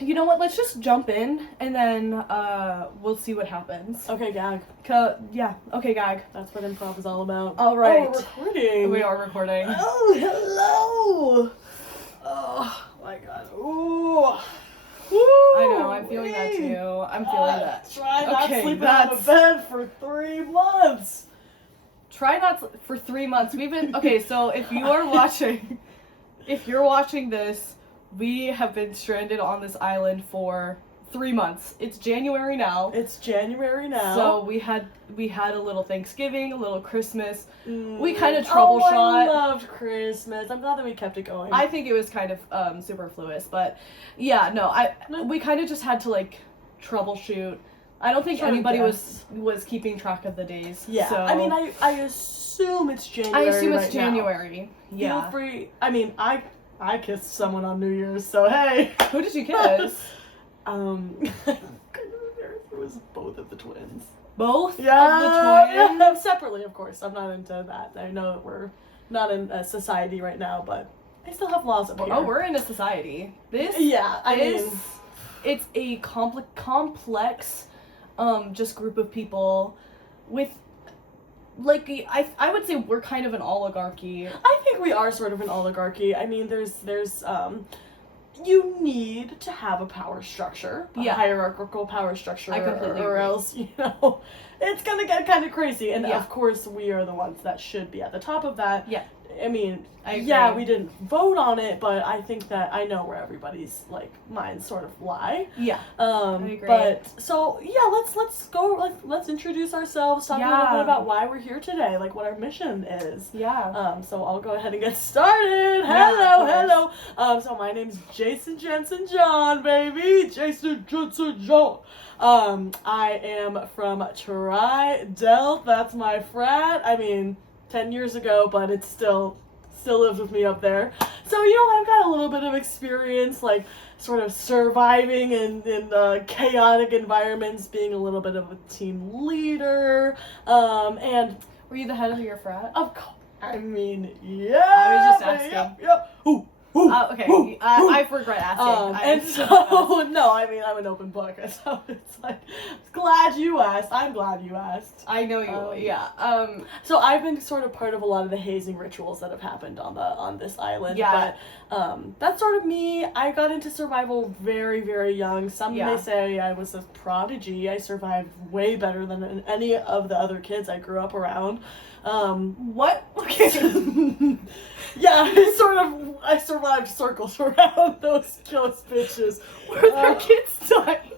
You know what? Let's just jump in and then we'll see what happens. Okay, gag. Yeah. Okay, gag. That's what improv is all about. All right. Oh, we're recording. We are recording. Oh, hello. Oh my god. Ooh. Woo! I know. I'm feeling that too. I'm feeling that. Try not Okay, sleeping on a bed for 3 months. Try not to, for 3 months. We've been okay. So if you're watching this, we have been stranded on this island for 3 months. It's January now. It's January now. So we had a little Thanksgiving, a little Christmas. We kind of troubleshot. I loved Christmas. I'm glad that we kept it going. I think it was kind of superfluous, but yeah, no, we kind of just had to like troubleshoot. I don't think anybody was keeping track of the days. Yeah, so I mean, I assume it's January. I assume it's right January. Now. Yeah. Feel free. I mean, I kissed someone on New Year's, so hey. Who did you kiss? It was both of the twins. Both Yeah, of the twins? yeah, separately, of course. I'm not into that. I know that we're not in a society right now, but I still have laws up here. Oh, we're in a society. I mean, it's a complex, just group of people with, like, I would say we're kind of an oligarchy. I think we are sort of an oligarchy. I mean, there's you need to have a power structure, a hierarchical power structure, I completely or agree. else, it's gonna get kind of crazy. And of course, we are the ones that should be at the top of that. Yeah. I mean, I agree. yeah, we didn't vote on it, but I think that I know where everybody's like minds sort of lie. Yeah. I agree. But so yeah, let's go. Let's introduce ourselves. Talk a little bit about why we're here today, like what our mission is. Yeah. So I'll go ahead and get started. Hello. So my name's Jason Jensen John, baby. Jason Jensen John. I am from Tri Delta. That's my frat. I mean, 10 years ago, but it still lives with me up there. So, I've got a little bit of experience, like, sort of surviving in chaotic environments, being a little bit of a team leader, and... Were you the head of your frat? Of course. I mean, yeah. I was just asking. Yep. Ooh. Okay, I regret asking. And so, no, I mean, I'm an open book, so it's like, glad you asked. I'm glad you asked. I know you, yeah. So I've been sort of part of a lot of the hazing rituals that have happened on this island. Yeah. But that's sort of me. I got into survival very, very young. Some may say I was a prodigy. I survived way better than any of the other kids I grew up around. What? Okay. Yeah, I survived circles around those bitches. Were there kids dying?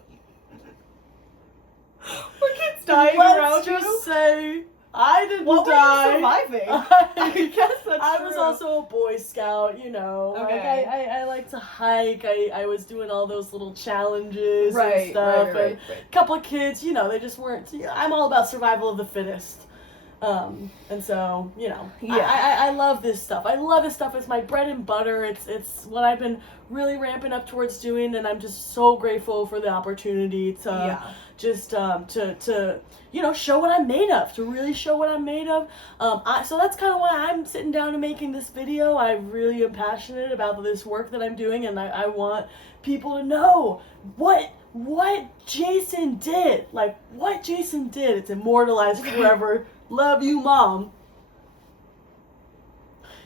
Were kids dying around you? Let's just say I didn't what die. What were you surviving? I guess that's I true. was also a Boy Scout, Okay. Like I like to hike. I was doing all those little challenges right, and stuff. Right. And a couple of kids, they just weren't. I'm all about survival of the fittest. And so, I love this stuff. I love this stuff. It's my bread and butter. It's what I've been really ramping up towards doing, and I'm just so grateful for the opportunity to just, to show what I'm made of, to really show what I'm made of. So that's kind of why I'm sitting down and making this video. I really am passionate about this work that I'm doing, and I want people to know what Jason did. Like, what Jason did. It's immortalized forever. Love you, Mom.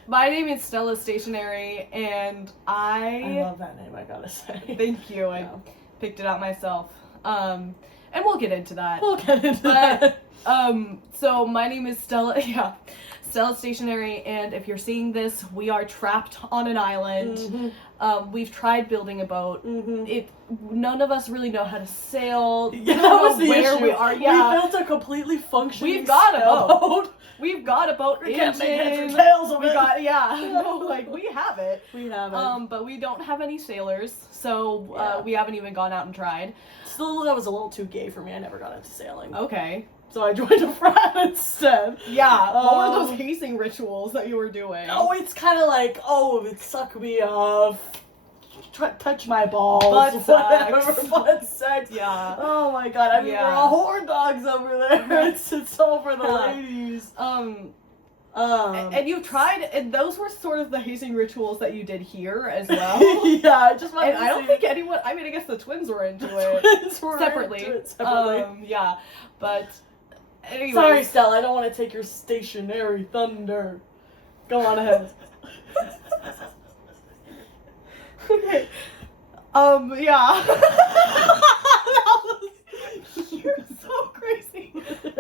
My name is Stella Stationary, and I love that name, I gotta say. Thank you. I picked it out myself. And we'll get into that. So my name is Stella. Yeah, Stella Stationary, and if you're seeing this, we are trapped on an island. Mm-hmm. We've tried building a boat. Mm-hmm. None of us really know how to sail. Yeah, that was the issue. We are. Yeah, we built a completely functioning. We've got a boat. We've got a boat. We can't make heads or tails of it. We have it. We have it. But we don't have any sailors, so we haven't even gone out and tried. Still, that was a little too gay for me. I never got into sailing. Okay. So I joined a frat instead. Yeah. What were those hazing rituals that you were doing? Oh, it's kind of like, it suck me off. Touch my balls. Butt sex. Yeah. Oh my god. I mean, we're all horn dogs over there. It's all for the ladies. And you tried, and those were sort of the hazing rituals that you did here as well. Yeah, I just wanted and I don't think anyone, I mean, I guess the twins were into it separately. Yeah, but anyway. Sorry, Stella, I don't want to take your stationary thunder. Go on ahead. Okay. Yeah. You're so crazy.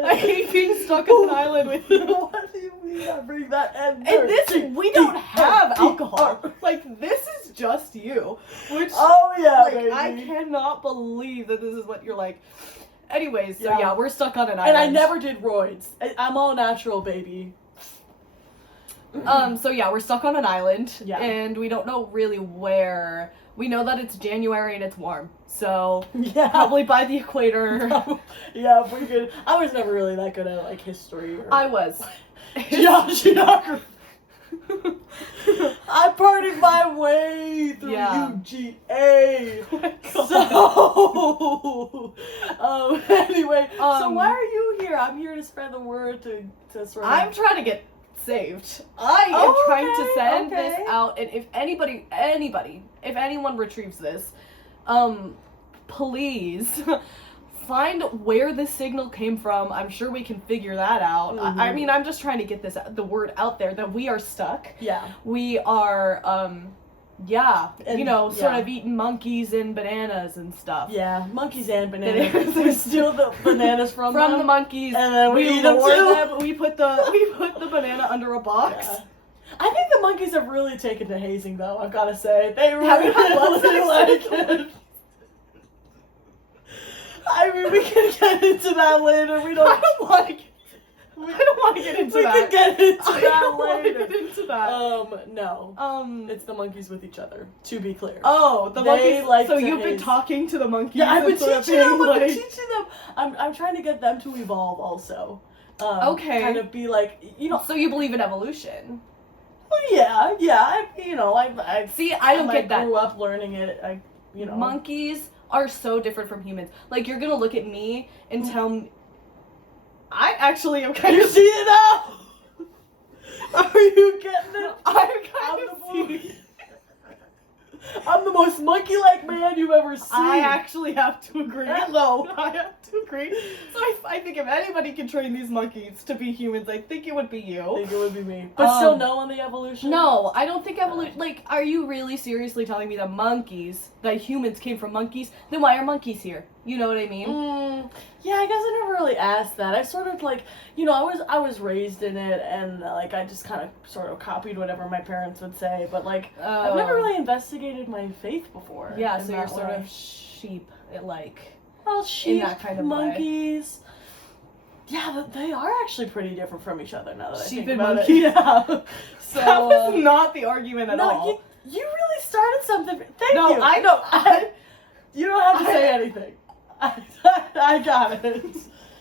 I hate being stuck on an island with you. What do you mean I bring that And this, we don't have alcohol. Like, this is just you. Which, like, baby. I cannot believe that this is what you're like. Anyways, so yeah, we're stuck on an island. And I never did roids. I'm all natural, baby. So yeah, we're stuck on an island. Yeah. And we don't know really where. We know that it's January and it's warm. So, yeah, probably by the equator. Yeah, if we could. I was never really that good at, like, history or... I was. Geography. I partied my way through UGA. Oh so, anyway, so why are you here? I'm here to spread the word to sort of... I'm trying to get saved. I am trying to send this out, and if if anyone retrieves this, please find where this signal came from. I'm sure we can figure that out. I mean, I'm just trying to get the word out there that we are stuck. Yeah. We are, and, sort of eating monkeys and bananas and stuff. Yeah, monkeys and bananas. We steal the bananas from them, the monkeys, and then we eat them lure too. them. We put the banana under a box. Yeah. I think the monkeys have really taken to hazing, though. I've got to say, they really, Have you had blood sex? like it. I mean, we can get into that later. I don't want to get into that. We can get into I that don't want to later. get into that. No. It's the monkeys with each other, to be clear. Oh, the monkeys. Like so you've been talking to the monkeys. Yeah, I've been sort of teaching them. being I've been like- teaching them. I'm trying to get them to evolve also. Okay. Kind of be like, So you believe in evolution? Well, yeah. I See, I don't get that. grew up learning it. Monkeys are so different from humans. Like, you're gonna look at me and tell me. I actually am kind You of. see it now? Are you getting it? I'm the most monkey-like man you've ever seen. I actually have to agree. Hello. I have to agree. So I think if anybody can train these monkeys to be humans, I think it would be you. I think it would be me. But still no on the evolution? No, I don't think evolution. Like, are you really seriously telling me that humans came from monkeys? Then why are monkeys here? You know what I mean? Yeah, I guess I never really asked that. I sort of like, I was raised in it, and like I just kind of sort of copied whatever my parents would say. But like, I've never really investigated my faith before. Yeah, so you're sort of sheep, sheep, in that kind of monkeys. Yeah, they are actually pretty different from each other now that I sheep think and about monkey. it. Yeah. So That was not the argument at all. No, you really started something. Thank No, you. I know. You don't have to say anything. I got it.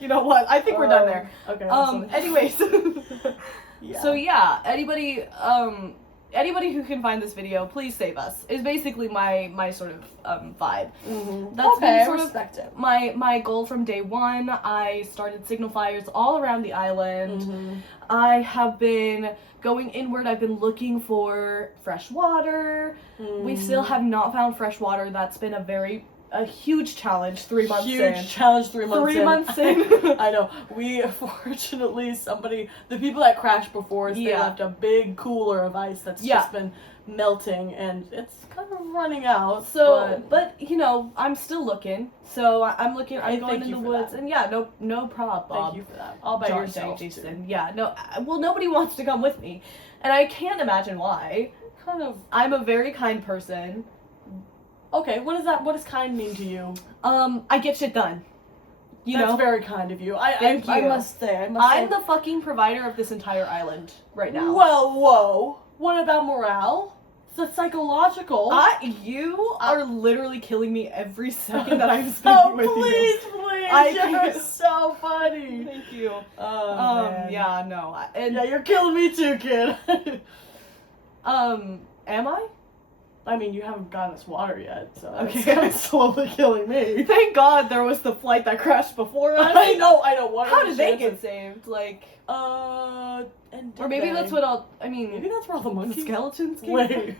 You know what? I think we're done there. Okay. Anyways. Yeah. So yeah, anybody who can find this video, please save us. Is basically my sort of vibe. That's been sort of my goal from day one. I started signal fires all around the island. I have been going inward. I've been looking for fresh water. We still have not found fresh water. That's been a huge challenge 3 months in. Huge challenge 3 months in. 3 months in. I know. We, fortunately, the people that crashed before us, they left a big cooler of ice that's just been melting, and it's kind of running out. So, but I'm still looking. So I'm looking. I'm going in the woods, and no problem, Bob. Thank you for that. All by yourself, Jason. too. Yeah, no. Well, nobody wants to come with me, and I can't imagine why. I'm a very kind person. Okay, what does kind mean to you? I get shit done. That's very kind of you. Thank you. I must say. I'm the fucking provider of this entire island right now. Well, whoa. What about morale? The psychological. You are literally killing me every second that I'm speaking with you. Please, you're so funny. Thank you. Man. Yeah, no. Yeah, you're killing me too, kid. Am I? I mean, you haven't gotten us water yet, so Okay. it's kind of slowly killing me. Thank God there was the flight that crashed before us. I know. What How are the did they chances? get saved? Like, And or maybe that's what I'll. I mean, Maybe that's where all the monkeys. skeletons came Wait.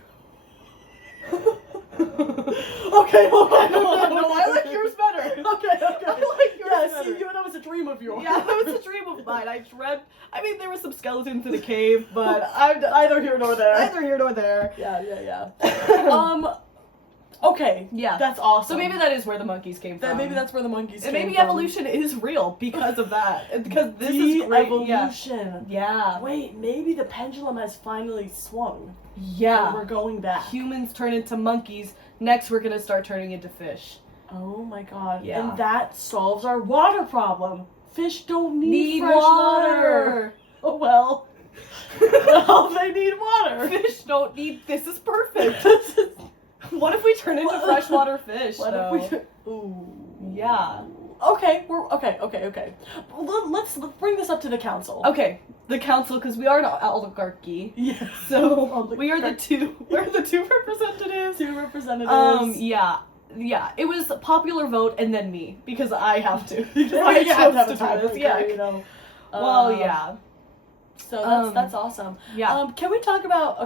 Okay, hold on. No, I like yours better. Okay. I like yours Yeah, better. see, that was a dream of yours. Yeah, that was a dream of mine. I dreamt. I mean, there were some skeletons in a cave, but Either here nor there. neither here nor there. Yeah. Okay. Yeah. That's awesome. So maybe that is where the monkeys came from. Maybe that's where the monkeys And came maybe from. evolution is real because of that. And because this is great. Evolution. Yeah. Wait, maybe the pendulum has finally swung. Yeah. And we're going back. Humans turn into monkeys. Next, we're gonna start turning into fish. Oh my god. Yeah. And that solves our water problem. Fish don't need fresh water. Oh well. Well, they need water. Fish don't need. This is perfect. What if we turn into freshwater fish? What though? if we? Ooh. Yeah. Okay. Okay. Let's bring this up to the council. Okay, the council, because we are an oligarchy. Yes. So we are the two. We're the two representatives. Two representatives. Yeah. It was a popular vote and then me because I have to. You I have to have chose a to do this. tiebreaker, Yeah. you know. Well, yeah. So that's awesome. Yeah. Can we talk about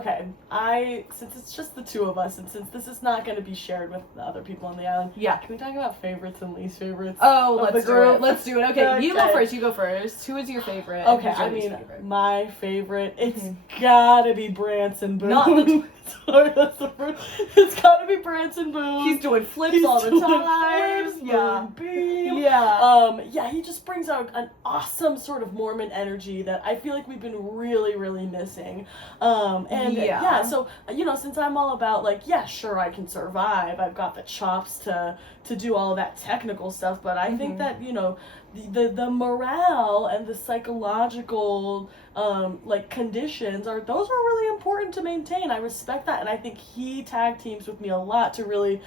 since it's just the two of us and since this is not going to be shared with the other people on the island, Yeah. can we talk about favorites and least favorites? Oh, of let's the do group? it. Let's do it. Okay, you Okay. go first. Who is your favorite? Okay, Who's your I least mean, favorite? my favorite, it's gotta be Branson Boone. Not the- Sorry, that's the first. It's gotta be Branson Boone. He's doing flips He's all the doing time. flips, Yeah. beam. Yeah. He just brings out an awesome sort of Mormon energy that I feel like we've been really, really missing. So, since I'm all about sure, I can survive. I've got the chops to do all of that technical stuff, but I think that, the morale and the psychological conditions those are really important to maintain. I respect that, and I think he tag teams with me a lot to really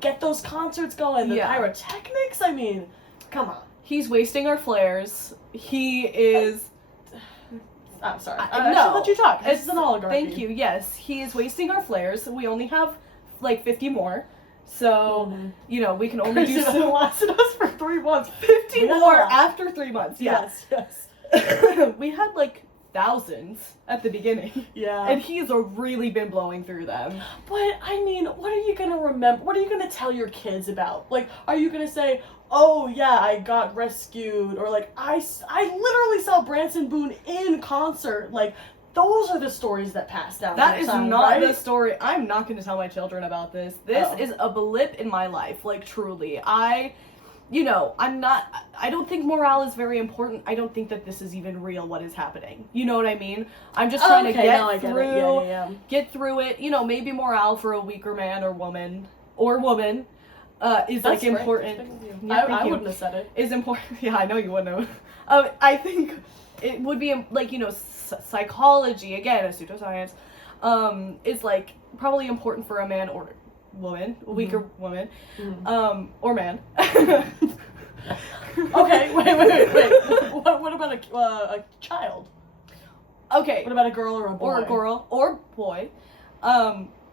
get those concerts going. The pyrotechnics, I mean, come on. He's wasting our flares. He is. I'm sorry. No. I should let you talk. This is an oligarchy. Thank you. Yes, he is wasting our flares. We only have 50 more. So, we can only do It lasted us for 3 months. 50 We had more a lot. after 3 months. Yeah. Yes. We had thousands at the beginning. Yeah. And he's really been blowing through them. But, I mean, what are you going to remember? What are you going to tell your kids about? Are you going to say, oh, yeah, I got rescued? Or, I literally saw Branson Boone in concert. Those are the stories that pass down. That is time, not right? the story. I'm not going to tell my children about this. This is a blip in my life. Truly. I don't think morale is very important. I don't think that this is even real, what is happening. You know what I mean? I'm just trying to get through it. Maybe morale for a weaker man or woman is That's important. Yeah, I wouldn't have said it. Is important. Yeah, I know you wouldn't have. I think it would be psychology, again, a pseudoscience, is probably important for a man or woman, a weaker woman, or man. Okay, wait. What about a child? Okay. What about a girl or a boy? Or a girl or boy.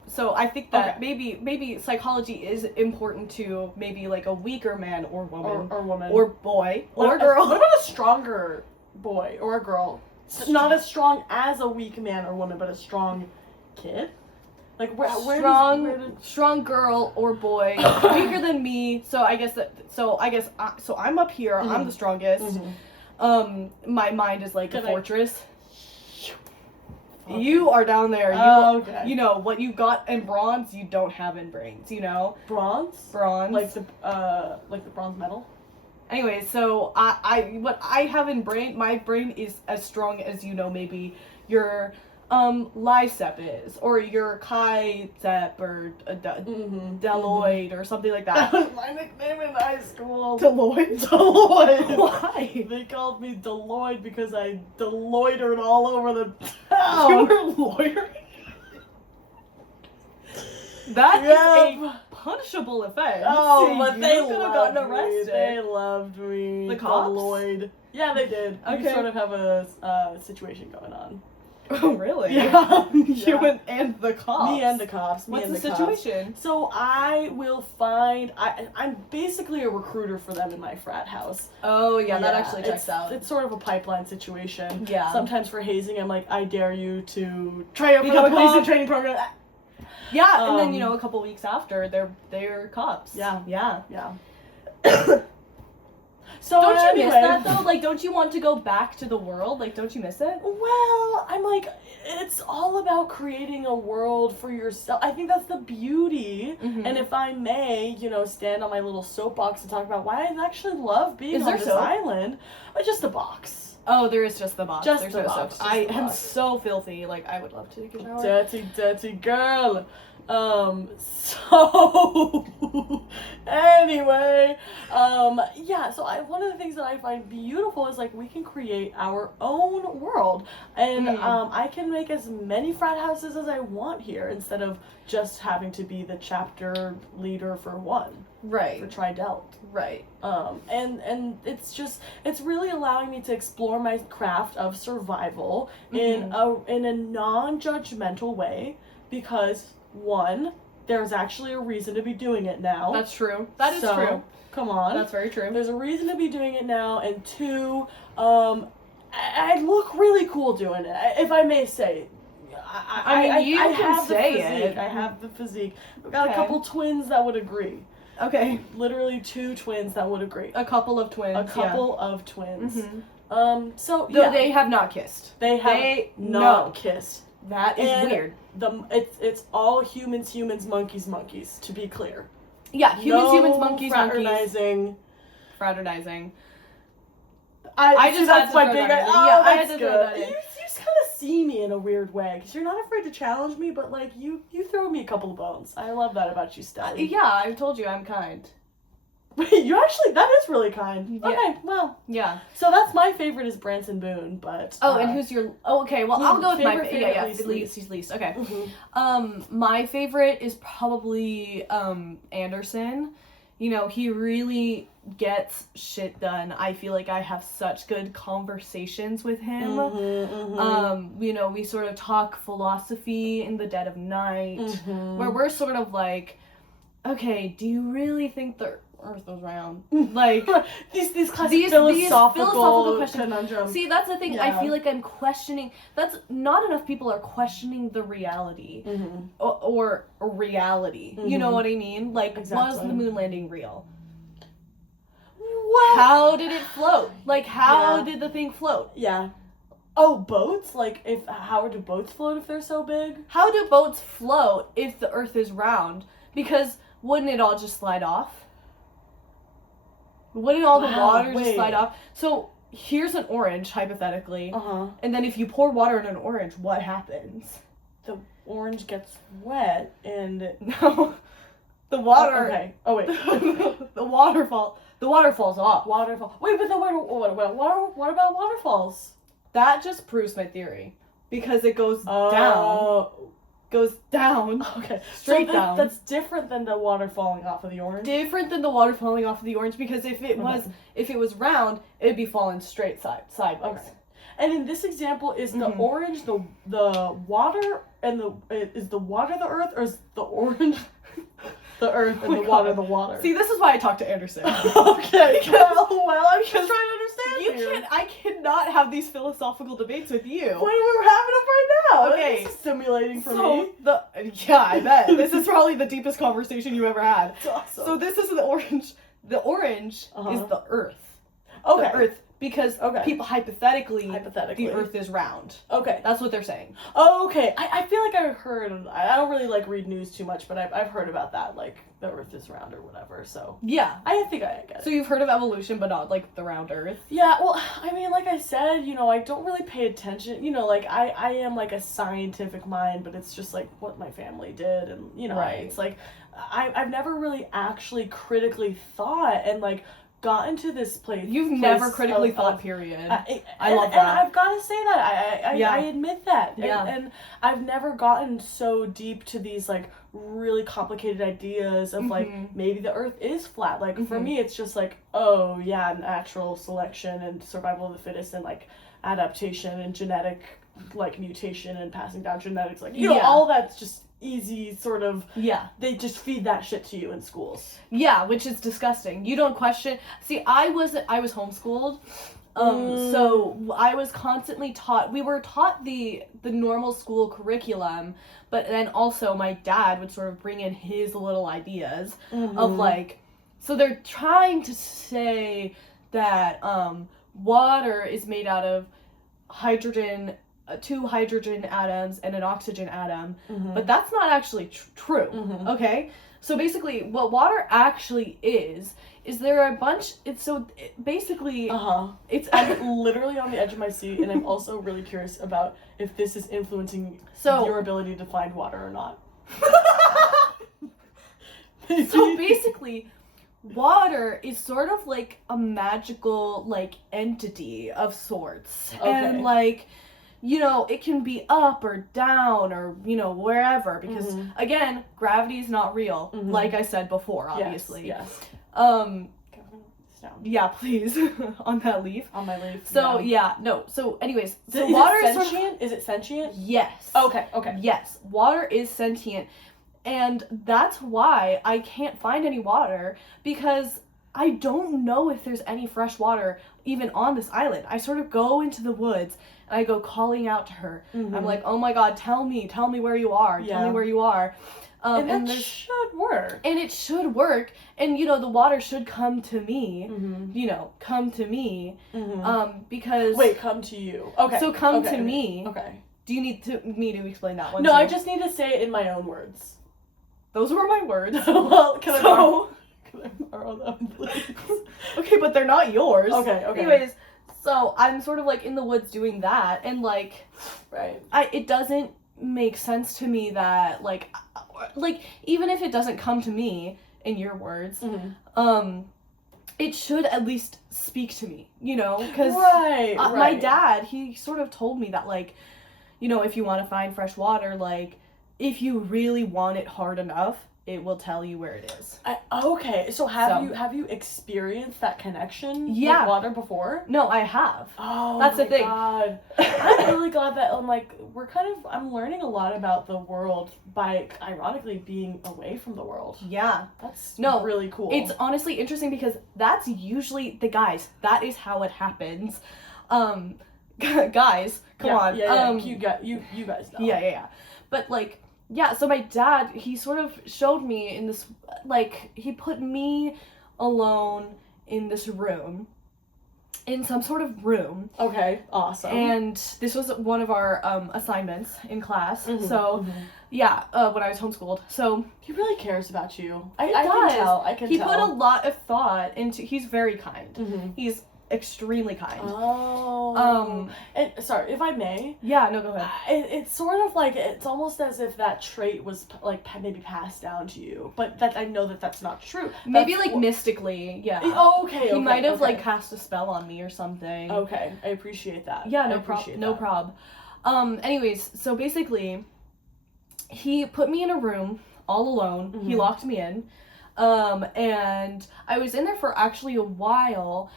So I think that maybe psychology is important to maybe a weaker man or woman. Or woman. Or boy. Or girl. What about a stronger boy or a girl? Not as strong as a weak man or woman, but a strong kid? Strong girl or boy, weaker than me. So I'm up here. I'm the strongest. My mind is like a fortress. You are down there. What you got in bronze, you don't have in brains. Bronze. Bronze. Like the bronze medal. Anyway, so what I have in brain, my brain is as strong as maybe your Lycep is, or your Chi-Cep, or Deloitte, or something like that. That was my nickname in high school. Deloitte? Why? They called me Deloitte because I deloitered all over the town. You were loitering? That is a punishable offense. Oh, but you they could have gotten loved me. arrested. They loved me. The cops? Deloitte. Yeah, they did. Okay. We sort of have a situation going on. Oh, really? Yeah. You and the cops. Me and the cops. What's the situation? So I will find. I'm basically a recruiter for them in my frat house. Oh yeah, that actually checks out. It's sort of a pipeline situation. Yeah. Sometimes for hazing, I'm like, I dare you to try out for Become the a police cop. and training program. Yeah, and then a couple weeks after, they're cops. Yeah. Yeah. Yeah. So don't you anyway, miss that though? Like, don't you want to go back to the world? Like, don't you miss it? Well, I'm like, it's all about creating a world for yourself. I think that's the beauty. Mm-hmm. And if I may, stand on my little soapbox and talk about why I actually love being on this soap? island, just a box. Oh, there is just the box. Just There's the no box, soap. just I the am box. so filthy. Like, I would love to take a shower. Dirty girl. So anyway, so one of the things that I find beautiful is like we can create our own world, and I can make as many frat houses as I want here instead of just having to be the chapter leader for one. Right. For Tri-Delt. Right. And it's really allowing me to explore my craft of survival in a non-judgmental way, because one, there's actually a reason to be doing it now. That's true. That is true. Come on. That's very true. There's a reason to be doing it now, and two, I look really cool doing it, if I may say. You can say it. I have the physique. I've got a couple twins that would agree. Okay. Literally 2 twins that would agree. A couple of twins. A couple of twins. Mm-hmm. So Though yeah. they have not kissed. They have not kissed. That is And weird. It's all humans, monkeys, to be clear. Yeah, humans, monkeys. Fraternizing. I just that's my throw big. that in. I had to throw that in. You just kind of see me in a weird way, because you're not afraid to challenge me, but like you throw me a couple of bones. I love that about you, Stella. Yeah, I told you I'm kind. You actually, that is really kind. Yeah. Okay, well. Yeah. So that's my favorite is Branson Boone, but. And who's your? Oh, okay. Well, I'll go with my favorite, least. Okay. Mm-hmm. My favorite is probably Anderson. He really gets shit done. I feel like I have such good conversations with him. We sort of talk philosophy in the dead of night, where we're sort of like, okay, do you really think the Earth is round? Like these philosophical questions. Conundrum. See, that's the thing. Yeah. I feel like I'm questioning. That's not enough people are questioning the reality or reality. You know what I mean? Like, was the moon landing real? Well, how did it float? Like, how did the thing float? Yeah. Oh, boats? Like, how do boats float if they're so big? How do boats float if the Earth is round? Because wouldn't it all just slide off? Wouldn't all the water just slide off? So here's an orange, hypothetically. And then if you pour water in an orange, what happens? The orange gets wet and no, the water. Okay. Oh wait. The water falls off. Waterfall. Wait, but then what about waterfalls? That just proves my theory, because it goes down. Goes down. Okay. Straight down. That's different than the water falling off of the orange. Different than the water falling off of the orange, because if it was round, it'd be falling straight sideways. Okay. And in this example, is the orange the water and is the water the earth, or is the orange the earth and the water the water? See, this is why I talk to Anderson. Okay. Well, I'm just trying to understand. I cannot have these philosophical debates with you. Well, we're having them right now. Okay. This is stimulating for me. I bet. This is probably the deepest conversation you ever had. It's awesome. So this is the orange. The orange is the earth. Okay. The earth. Because people hypothetically, the earth is round. Okay. That's what they're saying. Oh, okay. I feel like I've heard, I don't really read news too much, but I've heard about that, like the earth is round or whatever, so. Yeah. I think I get it. So you've heard of evolution, but not like the round earth? Yeah, well, I mean, like I said, I don't really pay attention, like I am like a scientific mind, but it's just like what my family did, and it's like, I've never really actually critically thought and like gotten to this place. You've never critically thought, period. I love that. And I've got to say that. I admit that. Yeah. And I've never gotten so deep to these, like, really complicated ideas of, like, maybe the earth is flat. Like, for me, it's just like, natural selection and survival of the fittest and, like, adaptation and genetic like mutation and passing down genetics, like, you know, all that's just easy sort of, they just feed that shit to you in schools. Yeah, which is disgusting. You don't question. See, I was homeschooled. So I was constantly taught, we were taught the normal school curriculum, but then also my dad would sort of bring in his little ideas of like, so they're trying to say that water is made out of hydrogen, 2 hydrogen atoms and an oxygen atom, but that's not actually true, okay? So basically, what water actually is there are a bunch, basically, it's, I'm literally on the edge of my seat, and I'm also really curious about if this is influencing your ability to find water or not. So basically, water is sort of like a magical, like, entity of sorts. Okay. And, like, you know, it can be up or down or, you know, wherever. Because, again, gravity is not real. Like I said before, obviously. Yes. Yeah, please. On that leaf. On my leaf. So, So, anyways. So, water is sentient? Is it sentient? Yes. Okay. Yes. Water is sentient. And that's why I can't find any water, because I don't know if there's any fresh water even on this island. I sort of go into the woods and I go calling out to her. I'm like, oh my God, tell me where you are. Tell me where you are. And that should work. And it should work. And, you know, the water should come to me. You know, come to me. Because... Wait, come to you. Okay. So come to me. Okay. Do you need me to explain that one? No, I just need to say it in my own words. Those were my words. Well, can I borrow them, please? Okay, but they're not yours. Okay. Anyways, so I'm sort of like in the woods doing that, and like, it doesn't make sense to me that like even if it doesn't come to me in your words, it should at least speak to me, you know? Because my dad, he sort of told me that, like, you know, if you want to find fresh water, like, if you really want it hard enough, it will tell you where it is. Okay, so have you experienced that connection with water before? No, I have. Oh, that's the thing. God. I'm really glad that I'm learning a lot about the world by ironically being away from the world. Yeah, that's really cool. It's honestly interesting because that's usually that is how it happens. Guys, come on. Yeah. You guys know. Yeah. But like. Yeah, so my dad, he sort of showed me in this, like, he put me alone in this room, in some sort of room. Okay, awesome. And this was one of our assignments in class, when I was homeschooled. So he really cares about you. I can tell. He put a lot of thought into, he's very kind. He's extremely kind. And sorry, if I may. Yeah, no, go ahead. It's sort of like, it's almost as if that trait was like maybe passed down to you, but that I know that's not true. Maybe like mystically, yeah. Okay. He might have like cast a spell on me or something. Okay, I appreciate that. Yeah, no problem. Anyways, so basically, he put me in a room all alone. He locked me in, and I was in there for actually a while.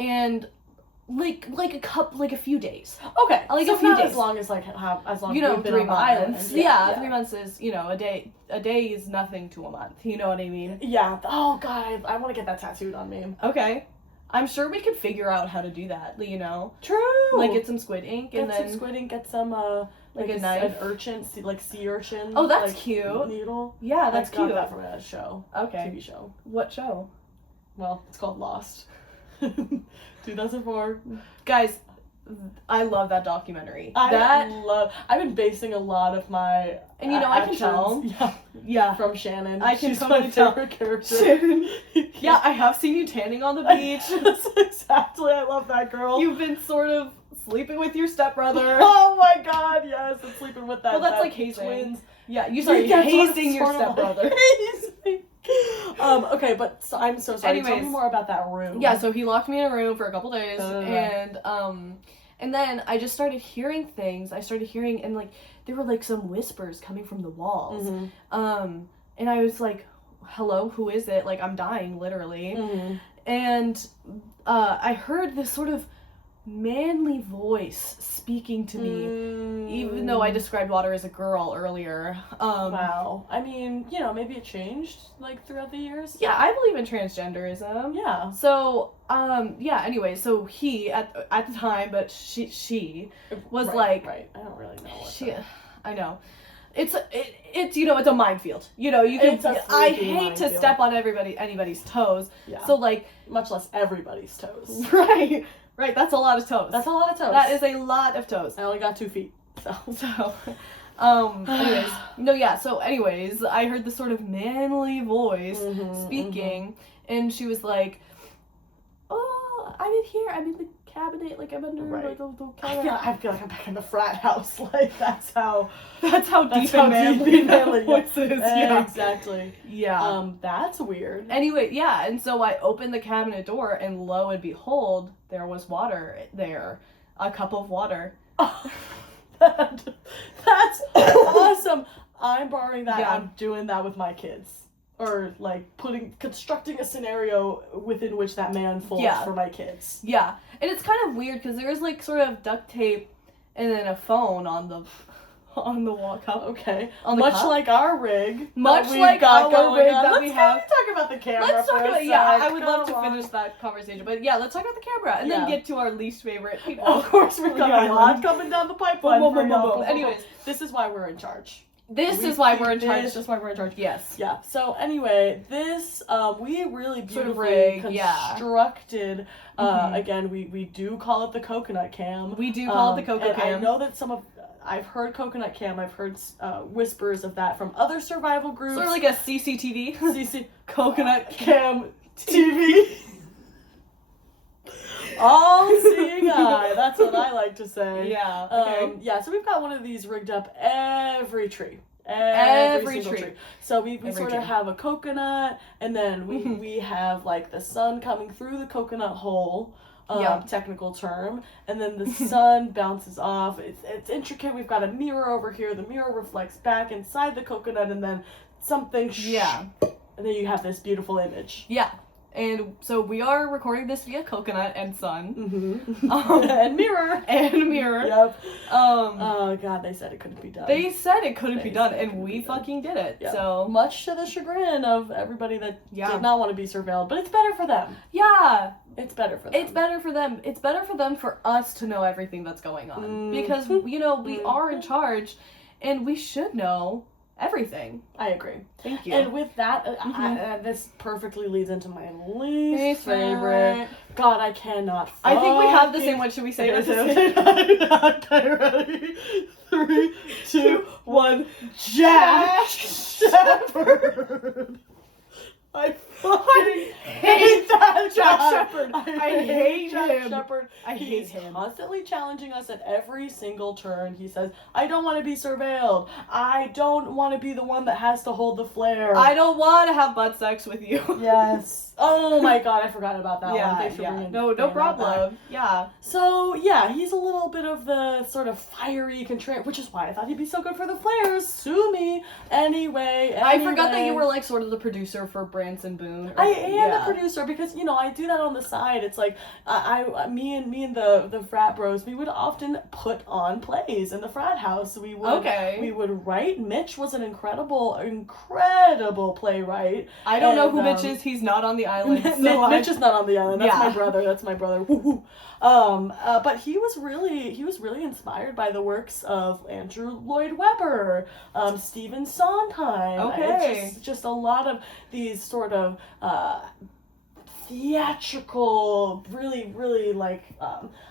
And like a few days. Okay. Like so a few days. As long as you know, we've been 3 on the months. island. Yeah, 3 months is, you know, a day is nothing to a month. You know what I mean? Yeah. Oh God, I want to get that tattooed on me. Okay. I'm sure we could figure out how to do that, you know? True. Like get some squid ink and then some squid ink, get some like a knife, an urchin, like sea urchin. Oh, that's like, cute. Needle. Yeah, that's cute. I got that from a show. Okay. TV show. What show? Well, it's called Lost. 2004. Guys, I love that documentary. I've been basing a lot of my and you know actions, I can tell. Yeah. From Shannon. I can She's totally my tell. favorite character. Shannon. Yeah, I have seen you tanning on the beach. Exactly. I love that girl. You've been sort of sleeping with your stepbrother. Oh my God, yes, I'm sleeping with that. Well, that's like hazing. Twins. Yeah, you started hazing your stepbrother. Okay, but I'm so sorry. Anyways, tell me more about that room. Yeah, so he locked me in a room for a couple days, and then I just started hearing things. And like there were like some whispers coming from the walls. And I was like, "Hello, who is it? Like I'm dying, literally." And I heard this sort of manly voice speaking to me, even though I described water as a girl earlier. Wow. I mean, you know, maybe it changed, like, throughout the years. Yeah, I believe in transgenderism. Yeah. So, yeah, anyway, so he, at the time, but she was right, like... Right, I don't really know what she, I know. It's you know, it's a minefield. You know, you can... I hate to step on anybody's toes. Yeah. So, like... Much less everybody's toes. Right. Right, that's a lot of toes. That's a lot of toes. That is a lot of toes. I only got 2 feet, so... Anyways. No, yeah, so anyways, I heard this sort of manly voice speaking, and she was like, oh, I'm in here, I'm in the cabinet, like, I'm under, like, the cabinet. I feel like I'm back in the frat house, like, that's how deep and manly that voice is, yeah. Exactly. Yeah. That's weird. Anyway, yeah, and so I opened the cabinet door, and lo and behold, there was water there. A cup of water. That's awesome. I'm borrowing that. Yeah. I'm doing that with my kids. Or, like, constructing a scenario within which that man folds for my kids. Yeah. And it's kind of weird because there's, like, sort of duct tape and then a phone on the wall cup. Okay. Much like our rig. Much like our rig that we have. Let's talk about the camera. Let's talk about, I would love to on. finish that conversation. But yeah, let's talk about the camera and then get to our least favorite people. Of course, we've got a lot coming down the pipeline. Anyways, this is why we're in charge. This is why we're in charge. Yes. Yeah. So anyway, this we really beautifully sort of rig, constructed. Again, we do call it the coconut cam. We do call it the coconut cam. I know that I've heard coconut cam. I've heard whispers of that from other survival groups. Sort of like a CCTV. Coconut cam TV. All-seeing eye. That's what I like to say. Yeah. Okay. Yeah. So we've got one of these rigged up every tree. Every single tree. So we sort of have a coconut, and then we have like the sun coming through the coconut hole. Technical term, and then the sun bounces off. It's intricate. We've got a mirror over here. The mirror reflects back inside the coconut, and then something. And then you have this beautiful image. Yeah. And so we are recording this via coconut and sun. And mirror. Yep. Oh god, they said it couldn't be done. They said it couldn't be done, and we fucking did it. Yep. So much to the chagrin of everybody that did not want to be surveilled, but it's better for them. Yeah. It's better for them. It's better for them. It's better for them for us to know everything that's going on. Because, you know, we are in charge, and we should know everything. I agree. Thank you. And with that, this perfectly leads into my least favorite. God, I cannot. I think we have the same one. Should we say it too? Okay, ready? 3, 2, 1. Jack Shepherd. I fucking hate that Jack Shepherd. I hate Jack him. Shepherd. I hate him. He's constantly challenging us at every single turn. He says, I don't want to be surveilled. I don't want to be the one that has to hold the flare. I don't want to have butt sex with you. Yes. Oh my god, I forgot about that one. Thanks for bringing no problem. Yeah. So, yeah, he's a little bit of the sort of fiery which is why I thought he'd be so good for the flares. Sue me. Anyway. I forgot that you were like sort of the producer for Branson Boone. I am the producer because, you know, I do that on the side. It's like, me and the frat bros, we would often put on plays in the frat house. We would write. Mitch was an incredible playwright. I don't know who Mitch is. He's not on the island. Mitch is not on the island. That's my brother. Woo-hoo. But he was really inspired by the works of Andrew Lloyd Webber, Stephen Sondheim. Okay. It's just a lot of these sort of theatrical, really, really like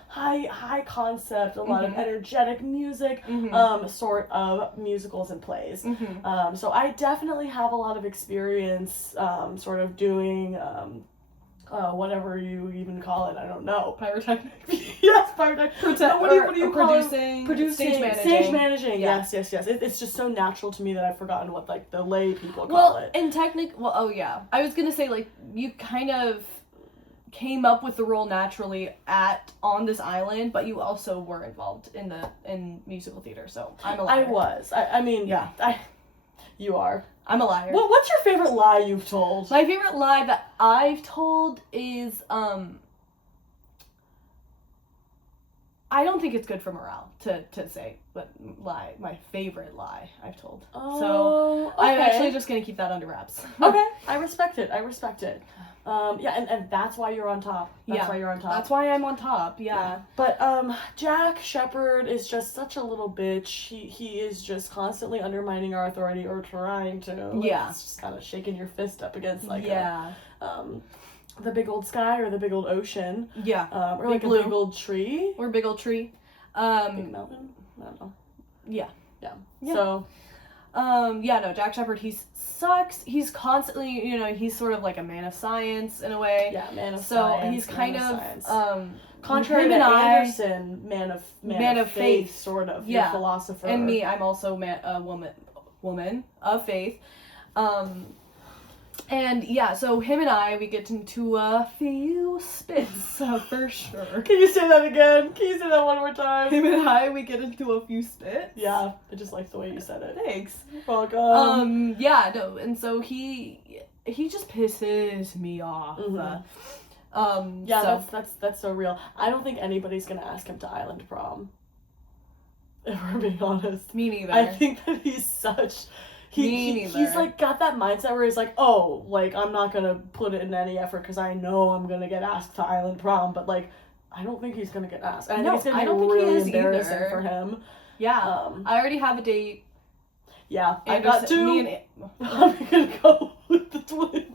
high concept, a lot of energetic music, sort of musicals and plays. So I definitely have a lot of experience sort of doing whatever you even call it, I don't know. Pyrotechnic? Yes, pyrotechnic. What do you call it? Producing. Stage managing. Yeah. Yes. It's just so natural to me that I've forgotten what like the lay people call it. I was gonna say like you kind of came up with the role naturally on this island, but you also were involved in musical theater, so I'm a liar. I was. I mean, yeah. You are. I'm a liar. What's your favorite lie you've told? My favorite lie that I've told is I don't think it's good for morale to say, but my favorite lie I've told. So I'm actually just gonna keep that under wraps. Okay, I respect it. Yeah, and that's why you're on top. That's why I'm on top. Yeah. But Jack Shephard is just such a little bitch. He is just constantly undermining our authority, or trying to. Yeah. It's just kind of shaking your fist up against like the big old sky or the big old ocean. Yeah. Or like a big old tree. Or big old tree. Big mountain. I don't know. Yeah. So. No, Jack Shephard, he sucks. He's constantly, he's sort of like a man of science in a way. Yeah, man of science. So he's kind of, contrary to Anderson, man of faith, sort of. Yeah. Philosopher. And me, I'm also a woman of faith. And yeah, so him and I, we get into a few spits, for sure. Can you say that again? Can you say that one more time? Him and I, we get into a few spits. Yeah, I just like the way you said it. Thanks. You're welcome. Yeah, no, and so he just pisses me off. Mm-hmm. Yeah, so. That's so real. I don't think anybody's gonna ask him to island prom. If we're being honest. Me neither. I think that he's such... He's like got that mindset where he's like, oh, like I'm not gonna put in any effort because I know I'm gonna get asked to island prom, but like I don't think he's gonna get asked. And I think it's gonna be really embarrassing for him. Yeah. I already have a date. Yeah, I got two. I'm gonna go with the twins.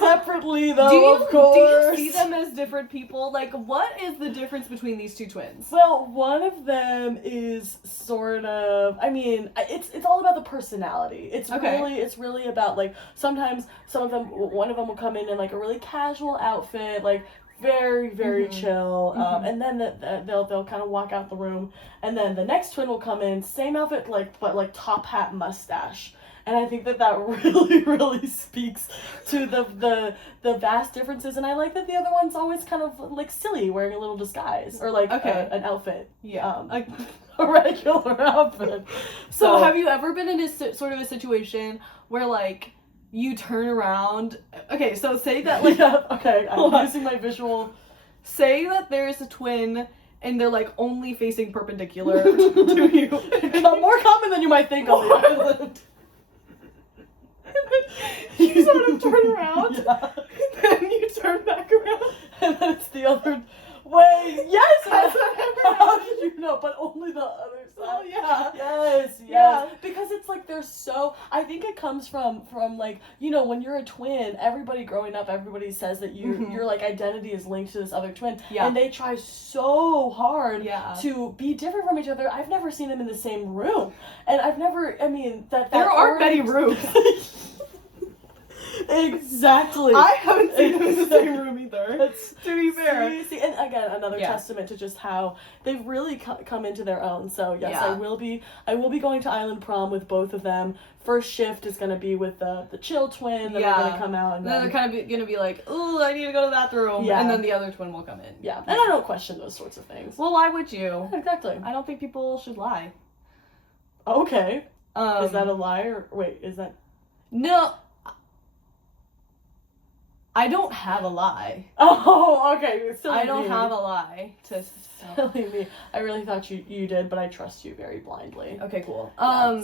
Separately though, of course. Do you see them as different people? Like, what is the difference between these two twins? Well, one of them is sort of, I mean, it's all about the personality. It's really about, like, sometimes one of them will come in like a really casual outfit, like very, very chill, and then they'll kind of walk out the room, and then the next twin will come in, same outfit, but top hat, mustache. And I think that really, really speaks to the vast differences. And I like that the other one's always kind of like silly, wearing a little disguise or like an outfit. Yeah, a regular outfit. So have you ever been in a sort of a situation where like you turn around? Okay, so say that like I'm using my visual. Say that there's a twin and they're like only facing perpendicular to you. More common than you might think on the island. You sort of turn around, and then you turn back around, and then it's the other way. Yes, that's what happened. How did you know? But only the other side. Oh yeah. Yes. Yeah. Because it's like they're so. I think it comes from like when you're a twin. Everybody growing up, everybody says that your like identity is linked to this other twin. Yeah. And they try so hard to be different from each other. I've never seen them in the same room, and I've never. I mean that there aren't many rooms. Exactly. I haven't seen them in the same room either. To be fair. See, and again, another testament to just how they've really come into their own. So yes, I will be going to island prom with both of them. First shift is gonna be with the chill twin. Then they're gonna come out, and then they're kind of gonna be like, "Ooh, I need to go to the bathroom," and then the other twin will come in. Yeah, and I don't question those sorts of things. Well, why would you? Exactly. I don't think people should lie. Okay. Is that a lie or wait? Is that no? I don't have a lie. Oh, okay. I don't have a lie to silly me. I really thought you did, but I trust you very blindly. Okay, cool.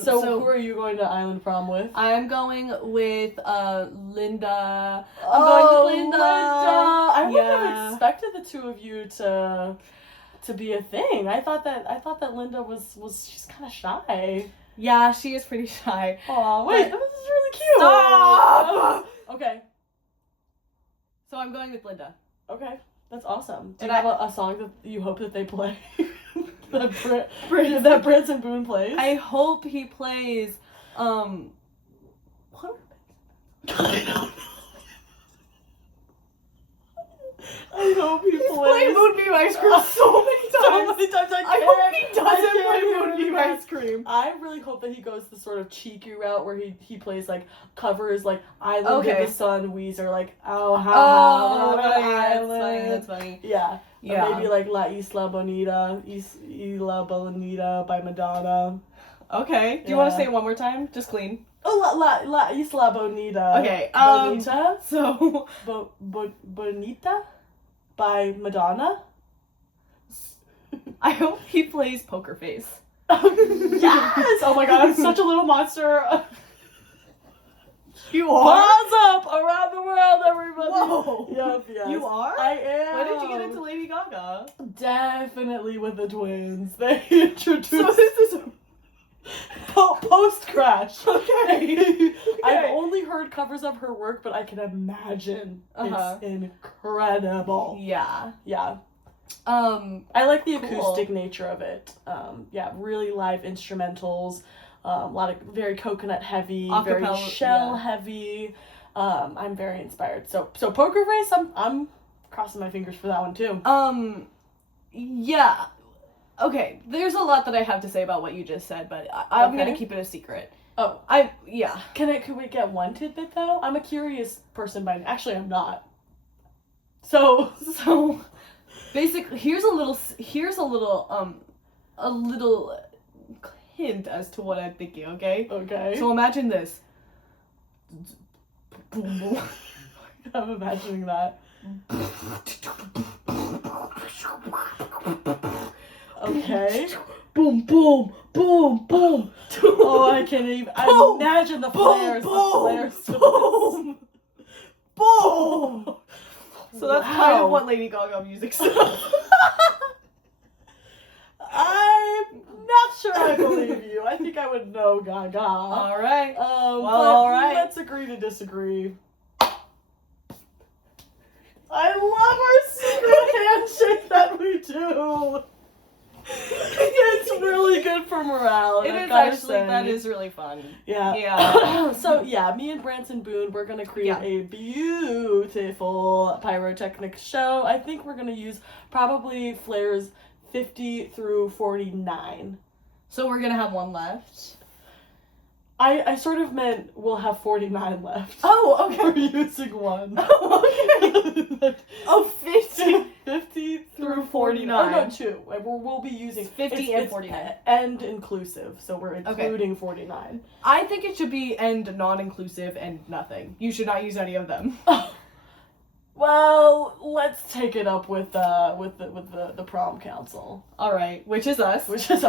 So who are you going to island prom with? I'm going with Linda. Going with Linda. I wouldn't have expected the two of you to be a thing. I thought that Linda was she's kind of shy. Yeah, she is pretty shy. Aw, wait, this is really cute. Stop! Okay. So I'm going with Linda. Okay, that's awesome. Do you have a song that you hope that they play? that Branson Boone plays? I hope he plays, what? I don't know. I hope he plays. He's played Moonbeam Ice Cream so many times. So many times I hope he doesn't play Moonbeam Ice Cream. I really hope that he goes the sort of cheeky route where he plays like covers like Island in the Sun, Weezer, like That's funny. Yeah. Or maybe like La Isla Bonita by Madonna. Okay. Do you want to say it one more time? Just clean. Oh, La Isla Bonita. Okay. Bonita. So Bonita by Madonna. I hope he plays Poker Face. Yes! Oh my god, I'm such a little monster. You are? Paws up around the world, everybody. Whoa. Yep, yes. You are? I am. When did you get into Lady Gaga? Definitely with the twins. They introduced. So this is Post crash. Okay. I've only heard covers of her work, but I can imagine it's incredible. Yeah. Yeah. I like the acoustic nature of it. Yeah, really live instrumentals. A lot of very coconut heavy, very shell heavy. I'm very inspired. So Poker Face, I'm crossing my fingers for that one too. Yeah. Okay, there's a lot that I have to say about what you just said, but I'm gonna keep it a secret. Oh. Yeah. Can we get one tidbit though? I'm a curious person actually I'm not. So basically here's a little hint as to what I'm thinking, okay? Okay. So imagine this. Boom, boom. I'm imagining that. Okay. Boom, boom, boom, boom. Oh, I can't even. I imagine the flares. Boom, boom, boom. So that's kind of what Lady Gaga music sounds. I'm not sure I believe you. I think I would know Gaga. All right. All right. Let's agree to disagree. I love our secret handshake that we do. It's really good for morale. It is actually. That is really fun. Yeah. Yeah. So yeah, me and Branson Boone, we're gonna create a beautiful pyrotechnic show. I think we're gonna use probably flares 50 through 49. So we're gonna have one left. I sort of meant we'll have 49 left. Oh, okay. We're using one. Oh, okay. Oh, 50 through 49. Oh, no, two. We'll be using 50 and 49. And inclusive, so we're including 49. I think it should be and non-inclusive and nothing. You should not use any of them. Well, let's take it up with the prom council. All right, which is us. Okay, so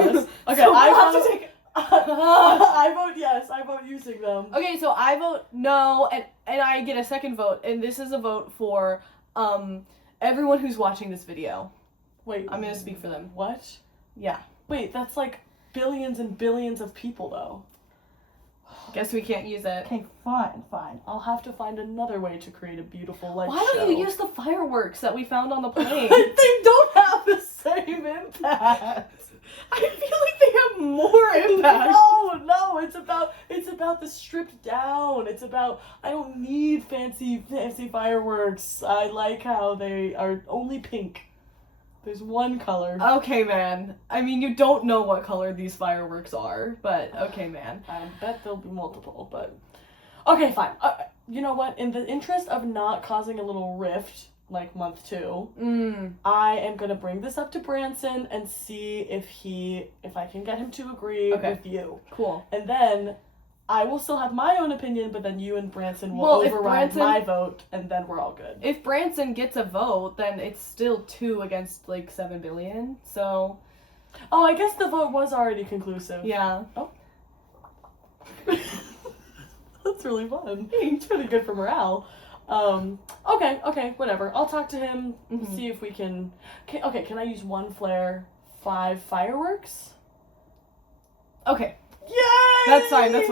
I have to take. I vote yes. I vote using them. Okay, so I vote no, and I get a second vote, and this is a vote for everyone who's watching this video. Wait, I'm gonna speak for them. What? Yeah. Wait, that's like billions and billions of people, though. Guess we can't use it. Okay, fine. I'll have to find another way to create a beautiful light show. Why don't you use the fireworks that we found on the plane? They don't have the same impact. I feel like they have more impact. No, it's about the stripped down. It's about, I don't need fancy fireworks. I like how they are only pink. There's one color. Okay, man. I mean, you don't know what color these fireworks are, but okay, man. I bet there'll be multiple, but... Okay, fine. You know what? In the interest of not causing a little rift, like month 2, I am gonna bring this up to Branson and see if I can get him to agree with you. Cool. And then I will still have my own opinion, but then you and Branson will override my vote, and then we're all good. If Branson gets a vote, then it's still 2 against, 7 billion, so... Oh, I guess the vote was already conclusive. Yeah. Oh. That's really fun. It's pretty good for morale. Okay, whatever. I'll talk to him, see if we can... can I use 1 flare, 5 fireworks? Okay. Yay! That's fine. It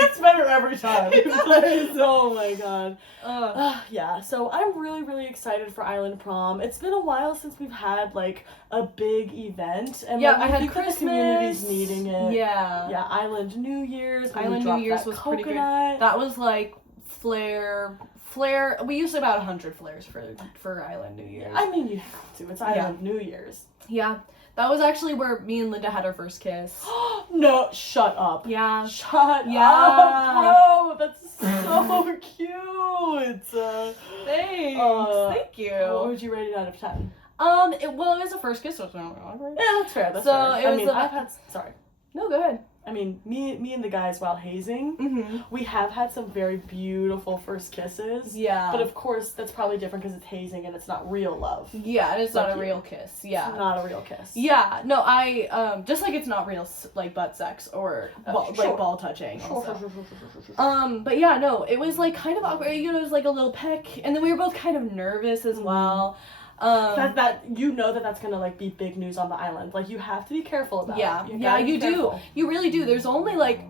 gets better every time. It does. Oh my god. Yeah, so I'm really, really excited for Island Prom. It's been a while since we've had, a big event. And I had think Christmas. The community's needing it. Yeah. Yeah, Island New Year's. Island New Year's was pretty good. That was, flare... We used about 100 flares for Island New Year's. I mean, you have to. It's Island New Year's. Yeah. That was actually where me and Linda had our first kiss. No, shut up. Yeah. Shut up, bro. That's so cute. Thanks. Thank you. What would you rate it out of 10? It was a first kiss, so it's not awkward. Yeah, that's fair. So fair. I've had... Sorry. No, go ahead. I mean, me and the guys, while hazing, Mm-hmm. we have had some very beautiful first kisses. Yeah. But of course, that's probably different because it's hazing and it's not real love. Yeah, and it's Like not a you. real kiss. Yeah. It's not a real kiss. Yeah, no, I just like it's not real like butt sex or Sure. like ball touching. Sure. But yeah, no, it was like kind of awkward. You know, it was like a little peck, and then we were both kind of nervous as well. That you know that's gonna like be big news on the island. Like you have to be careful about yeah, it. You yeah, gotta be you do. careful. You really do. There's only like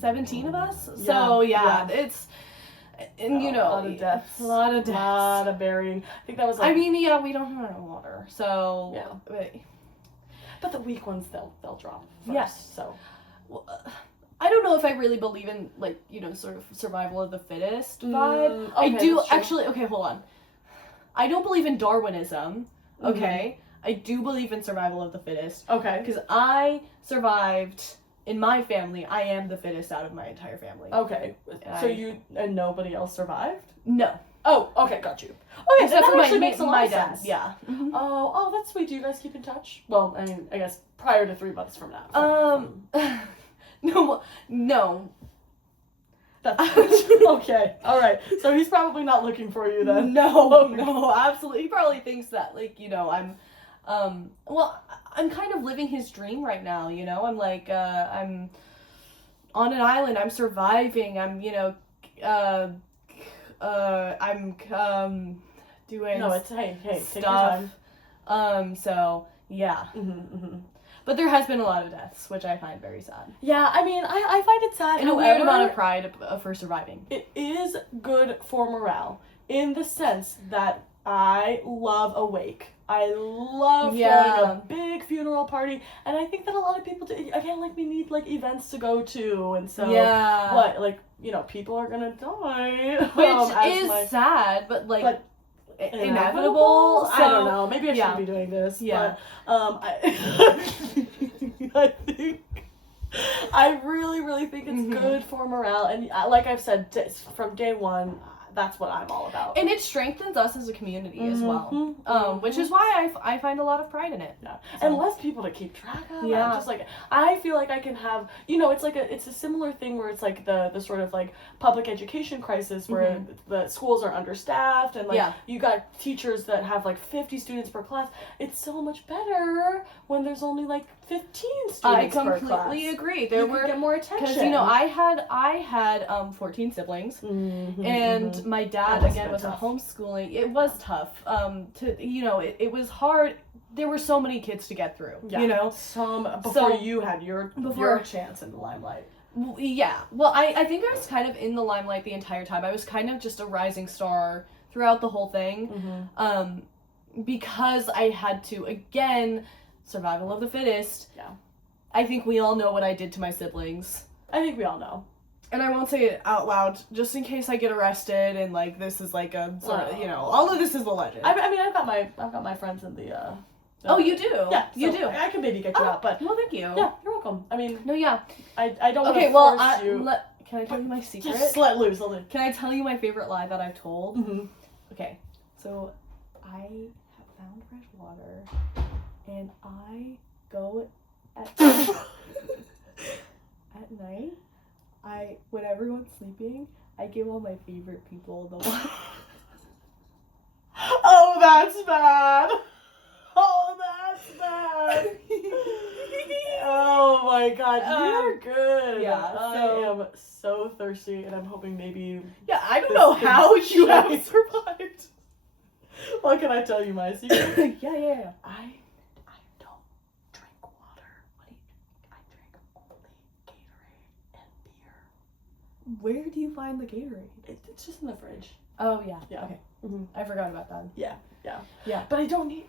17 of us, so yeah. It's and you know, a lot of deaths. a lot of deaths, A lot of burying. I think that was like. I mean, yeah, we don't have water, so Yeah. But the weak ones they'll drop first. Yeah. So. Well, I don't know if I really believe in like, you know, sort of survival of the fittest vibe. Okay, I do that's true. actually. Okay, hold on. I don't believe in Darwinism. Okay, I do believe in survival of the fittest Okay. because I survived in my family. I am the fittest out of my entire family. Okay. So you and nobody else survived? No, Oh, okay, got you. Okay, except that for actually my makes a lot my of dad. sense. Yeah. Oh, that's sweet. Do you guys keep in touch? Well, I mean, I guess prior to 3 months from now. No. That's okay. All right. So he's probably not looking for you then. No, absolutely. He probably thinks that, like, you know, I'm kind of living his dream right now, you know? I'm like, I'm on an island, I'm surviving, I'm, you know, I'm, doing No, it's hey, take your stuff. time. So, yeah. But there has been a lot of deaths, which I find very sad. Yeah, I mean, I find it sad. And a weird amount of pride for surviving. It is good for morale in the sense that I love a wake. I love throwing a big funeral party, and I think that a lot of people do. Again, like we need like events to go to, and so what, like, you know, people are gonna die, which is sad, but like inevitable. So, I don't know. Maybe I shouldn't be doing this. Yeah. But, I think. I really think it's good for morale, and like I've said from day one, that's what I'm all about. And it strengthens us as a community as well, which is why I find a lot of pride in it. Yeah. So. And less people to keep track of. Yeah. Just like I feel like I can have, you know, it's a similar thing where it's like the sort of like public education crisis where the schools are understaffed and like you got teachers that have like 50 students per class. It's so much better when there's only like 15 students per class. I completely agree. There were get more attention. Because, you know, I had 14 siblings, and my dad again was a homeschooling. It was tough. It was hard. There were so many kids to get through. Yeah. You know, before you had your chance in the limelight. Yeah. Well, I think I was kind of in the limelight the entire time. I was kind of just a rising star throughout the whole thing. Because I had to, again, survival of the fittest. Yeah. I think we all know what I did to my siblings. I think we all know. And I won't say it out loud, just in case I get arrested and like this is like a sort of, you know, all of this is alleged. I mean, I've got my friends in the. Oh, you do? Yeah, you do. I can maybe get you out, but well, thank you. Yeah, you're welcome. I mean, no, yeah. I don't. Okay, well, can I tell you my secret? Just let loose. Can I tell you my favorite lie that I've told? Okay, so I have found fresh water, and I go at at night. When everyone's sleeping, I give all my favorite people the water. Oh, that's bad. Oh, that's bad. Oh my god, you're good. Yeah, I am so thirsty, and I'm hoping maybe. Yeah, I don't know how you have survived. Well, can I tell you my secret? Yeah. I don't drink water. I drink only Gatorade and beer. Where do you find the Gatorade? It's just in the fridge. Oh yeah. Yeah. Okay. I forgot about that. Yeah. But I don't need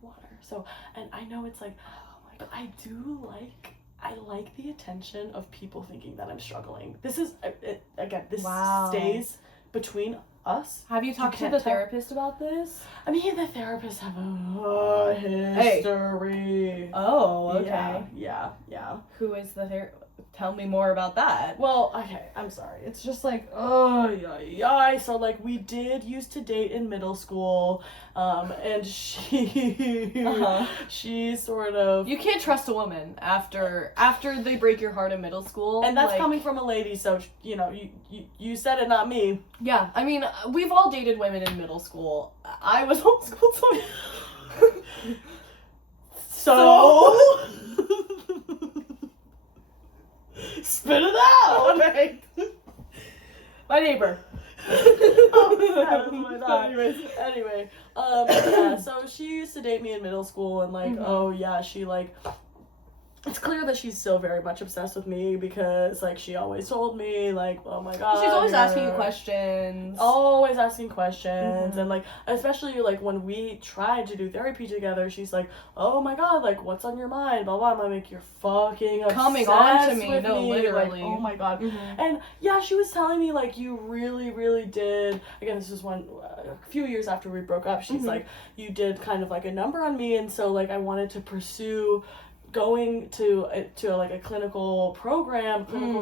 water. So, and I know it's like, but I like the attention of people thinking that I'm struggling. This is this stays between us. Have you talked to the therapist about this? I mean, the therapists have a history. Oh, okay. Yeah. Who is the tell me more about that. Well, okay, I'm sorry. It's just like, oh, yeah. So, like, we did used to date in middle school, and she sort of... You can't trust a woman after they break your heart in middle school. And that's like, coming from a lady, so, you know, you said it, not me. Yeah, I mean, we've all dated women in middle school. I was homeschooled, so... Spit it out! Okay. My neighbor. Anyway, yeah, so she used to date me in middle school, and, like, oh, yeah, she, like... It's clear that she's still very much obsessed with me because, like, she always told me, like, oh my god. She's always asking you questions. Always asking questions. And, like, especially, like, when we tried to do therapy together, she's like, oh my god, like, what's on your mind? Blah, blah. I'm like, you're fucking obsessed coming on to me. with No, me. literally. Like, oh my god. And, yeah, she was telling me, like, you really, really did. Again, this was a few years after we broke up. She's like, you did kind of, like, a number on me, and so, like, I wanted to pursue going to like a clinical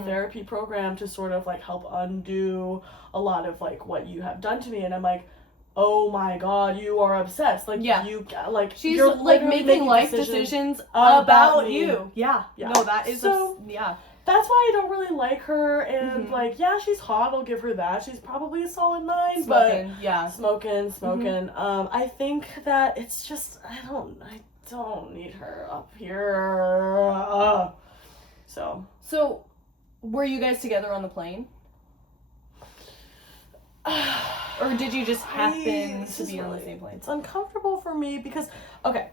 therapy program to sort of like help undo a lot of like what you have done to me. And I'm like, oh my god, you are obsessed. Like, you like, she's you're like making life decisions about you. Yeah. No, that is so, that's why I don't really like her. And like, yeah, she's hot, I'll give her that. She's probably a solid 9, smoking, but smoking. I think that it's just I don't need her up here. So were you guys together on the plane? Or did you just happen to be on the same plane? It's uncomfortable for me because, okay,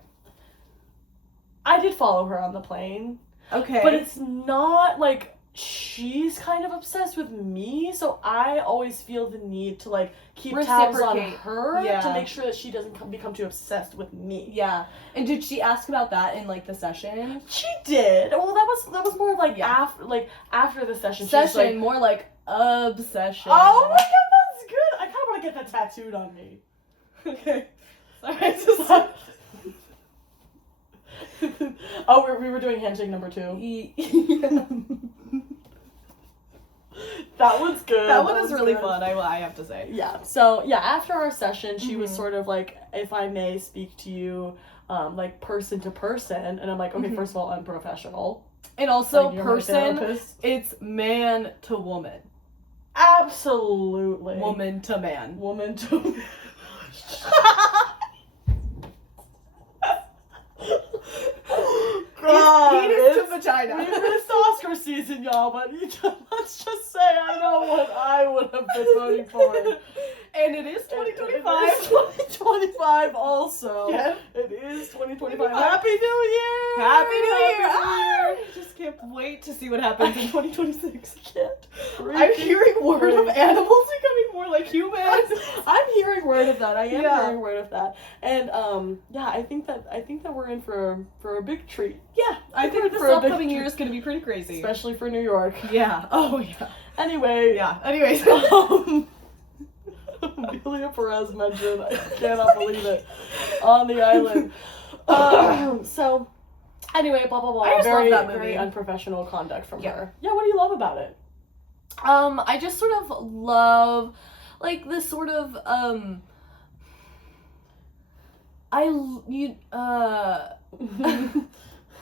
I did follow her on the plane. Okay. But it's not like she's kind of obsessed with me, so I always feel the need to like keep tabs on her to make sure that she doesn't become too obsessed with me. Yeah. And did she ask about that in like the session? She did. Well, that was more like after the session. Session, like, more like obsession. Oh my god, that's good. I kind of want to get that tattooed on me. Okay. Sorry. Oh, we were doing handshake number 2. Yeah. That one's good. That one is really fun, I have to say. Yeah. So, yeah, after our session, she was sort of like, if I may speak to you, like, person to person. And I'm like, okay, first of all, unprofessional. And also, like, person, it's man to woman. Absolutely. Woman to man. Woman to man. Penis to vagina. We missed Oscar season, y'all, but let's just say I know what I would have been voting for. And it is 2025. It is 2025 also. Yeah. It is 2025. Happy New Year! Happy New Year! I just can't wait to see what happens in 2026. I can't. I'm hearing word of animals becoming more like humans. I'm hearing word of that. I am hearing word of that. And yeah, I think that we're in for a big treat. Yeah, I think this upcoming year is going to be pretty crazy. Especially for New York. Yeah. Oh, yeah. Anyway. Yeah. Anyways. Amelia Perez mentioned, I cannot believe it, on the island. So, anyway, blah, blah, blah. I just love that movie. Very unprofessional conduct from her. Yeah, what do you love about it? I just sort of love, like, this sort of,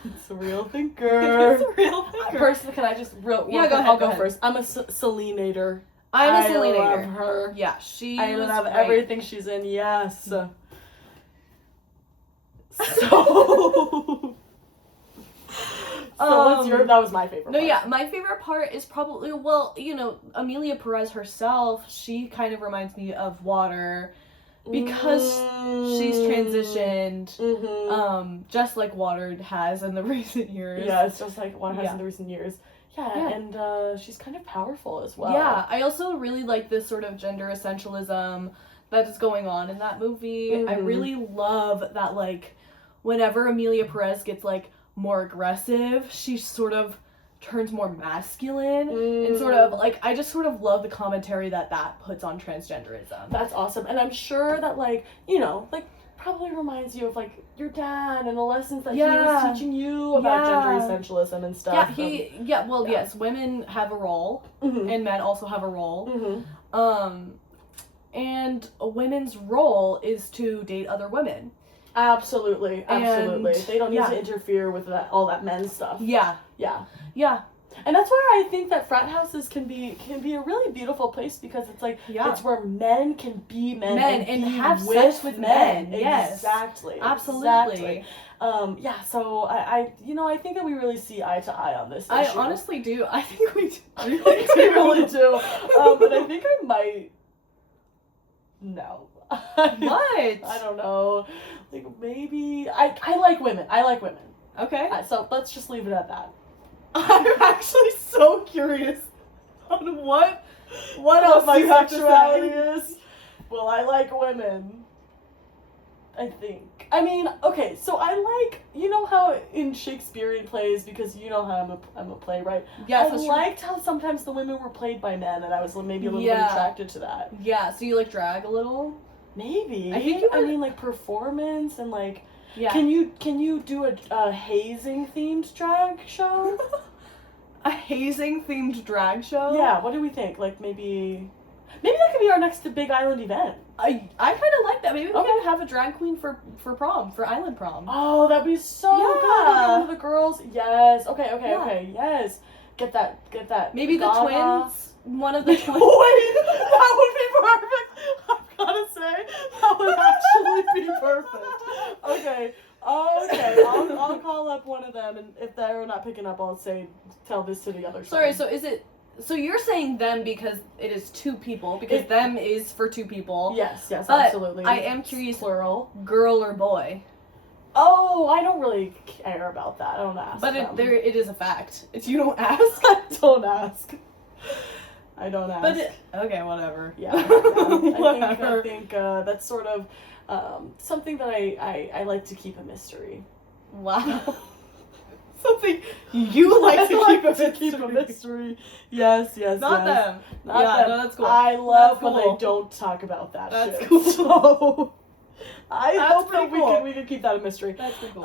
It's a real thinker. It's a real thinker. Person, can I just go ahead. I'll go first. I'm a Selene-ator. I'm a Selene-ator. I love her. Yeah, I love everything she's in. Yes. So what's your? That was my favorite. No, part. My favorite part is probably Amelia Perez herself. She kind of reminds me of Water. Because she's transitioned, just like Water has in the recent years. Yeah, it's just like Water has in the recent years. Yeah, and she's kind of powerful as well. Yeah, I also really like this sort of gender essentialism that is going on in that movie. I really love that, like, whenever Amelia Perez gets, like, more aggressive, she sort of turns more masculine and sort of like I just sort of love the commentary that puts on transgenderism. That's awesome. And I'm sure that like probably reminds you of like your dad and the lessons that he Yeah. was teaching you about Yeah. gender essentialism and stuff. Yes, women have a role Mhm. and men also have a role. Mhm. And a women's role is to date other women. Absolutely. They don't need yeah. to interfere with all that men stuff. Yeah. Yeah. Yeah. And that's where I think that frat houses can be a really beautiful place, because it's like it's where men can be men and be have sex with men. Yes. Exactly. Absolutely. Exactly. So I think that we really see eye to eye on this issue. I honestly do. I think we do. I think we really do. But I think I might. No. What? I don't know. Like, maybe I like women. Okay. So let's just leave it at that. I'm actually so curious on what else my you have to sexuality say. is. Well, I like women. I think. I mean, okay, so I like, you know how in Shakespearean plays, because you know how I'm a playwright. Yes, I liked how sometimes the women were played by men, and I was maybe a little bit attracted to that. Yeah, so you like drag a little? Maybe. I think you would. I mean, like performance and like. Yeah. Can you do a hazing themed drag show? A hazing themed drag show? Yeah. What do we think? Like maybe that could be our next Big Island event. I kind of like that. Maybe we can have a drag queen for prom, for island prom. Oh, that'd be so good. One of the girls. Yes. Okay. Yes. Get that. Maybe the twins. One of the twins. Wait, that would be perfect. I've gotta say, that would actually be perfect. Okay. I'll call up one of them, and if they're not picking up, I'll tell this to the other side. Sorry. So is it? So you're saying them because it is two people, because them is for two people. Yes, but absolutely. I am curious, plural. Girl or boy? Oh, I don't really care about that. I don't ask. But it is a fact. If you don't ask, I don't ask. But okay, whatever. Yeah. Whatever. I think that's sort of something that I like to keep a mystery. Wow. Something you like to keep a mystery. Yes. Not them. Not them. No, that's cool. I love when they don't talk about that That's shit. cool. So I That's hope that pretty cool. we could keep that a mystery. That's pretty cool.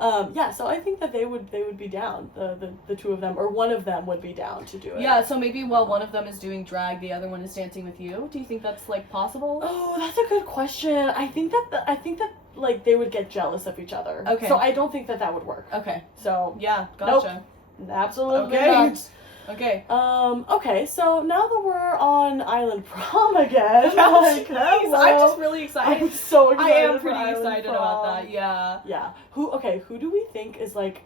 So I think that they would be down. The two of them, or one of them would be down to do it. Yeah, so maybe while one of them is doing drag, the other one is dancing with you. Do you think that's like possible? Oh, that's a good question. I think that like they would get jealous of each other. Okay. So I don't think that would work. Okay. So Yeah, gotcha. Absolutely Okay. not. Okay. Okay, so now that we're on Island Prom again, Jeez, I'm just really excited. I'm so excited. I am for pretty Island excited Prom. about that, yeah. Yeah. Who do we think is like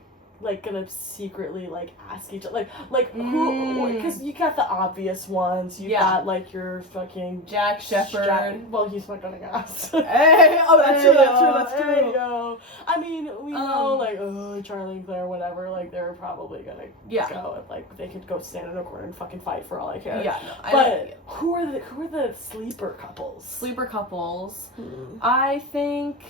gonna secretly like ask each other who, because you got the obvious ones. You got like your fucking Jack Shepherd. Well, he's not gonna ask. Hey, oh, that's true. There you go. I mean, we know like Charlie and Claire, whatever. Like they're probably gonna go and like they could go stand in a corner and fucking fight for all I care. Yeah, no, but who are the sleeper couples? Sleeper couples. I think.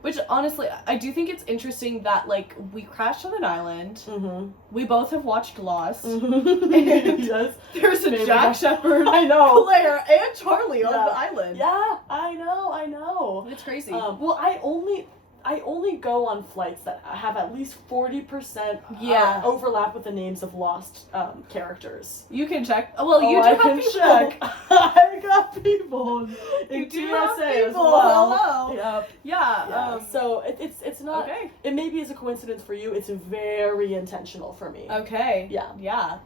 Which, honestly, I do think it's interesting that, like, we crashed on an island. Mm-hmm. We both have watched Lost. Mm-hmm. And yes. there's a Jack Shepherd, I know. Claire, and Charlie on the island. Yeah, I know. It's crazy. Well, I only go on flights that have at least 40% overlap with the names of Lost characters. You can check. Well, you do I have can people. check. I got people in You do TSA have as people. well. Hello. Yep. Yeah. So it's not. Okay. It maybe is a coincidence for you. It's very intentional for me. Okay. Yeah. Yeah.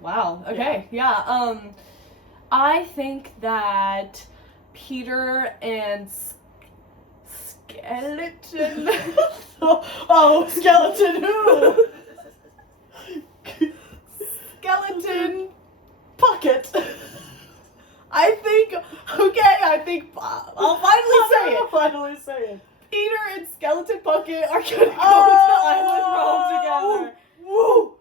Wow. Okay. Yeah. I think that Peter and Skeleton. Skeleton who? Skeleton Pocket. I think I'll finally say it. Peter and Skeleton Bucket are gonna go to Island Prom together. Woo!